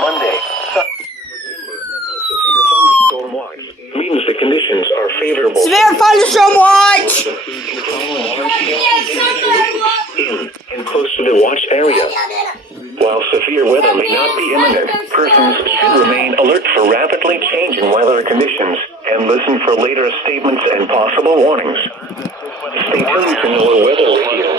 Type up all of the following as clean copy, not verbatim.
Monday. Means the conditions are favorable. Severe thunderstorm watch! In and close to the watch area. While severe weather may not be imminent, persons should remain alert for rapidly changing weather conditions and listen for later statements and possible warnings. Stay tuned to NOAA Weather Radio.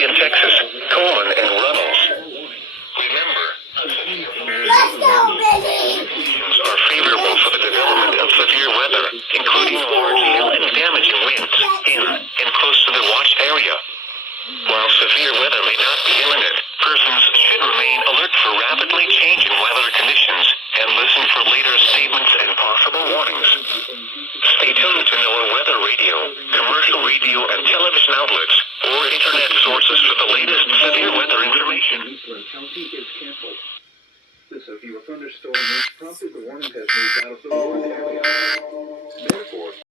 In Texas, Coleman and Runnels. Remember, Let's go, baby! conditions are favorable for the development of severe weather, including large hail and damaging winds in and close to the watch area. While severe weather may not be imminent, persons should remain alert for rapidly changing weather conditions and listen for later statements and possible warnings. Stay tuned to NOAA Weather Radio, commercial radio and television outlets, or internet sources for the latest severe weather information. The severe thunderstorm has prompted the warning has moved out of the warned area. Therefore,